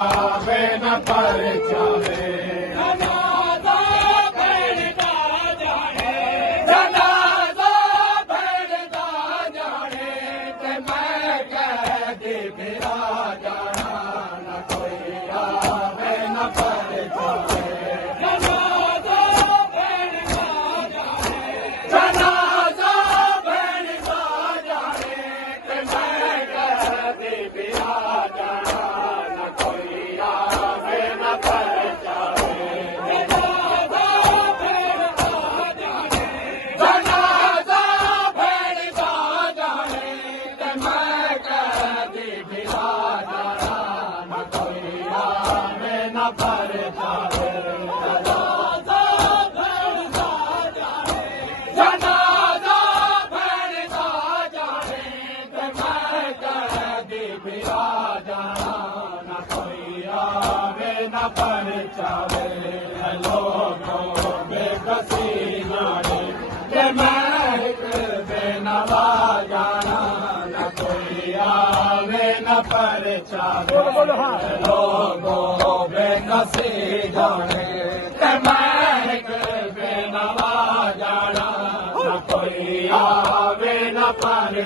आवे न पर चाहे जनाजा भेड़ता जाने जनाजा भेड़ता जाने ते मैं कह दी फिरा जाना न कोई आवे न पर चाहे जनाजा भेड़ता जाने जनाजा भेड़ता जाने ते मैं कह दी फिरा जाना न कोई आवे न पर चाहे जनाजा भेड़ता जाने जनाजा भेड़ता जाने ते मैं कह दी फिरा जाना न कोई आवे न पर चाहे जनाजा भेड़ता जाने जनाजा भेड़ता जाने ते मैं कह दी फिरा जाना न कोई आवे न पर चाहे लोगों बेकसी जाने ते मैं एक बेनवा जाना न कोई आवे न पर चाहे लोगों बेकसी जाने ते मैं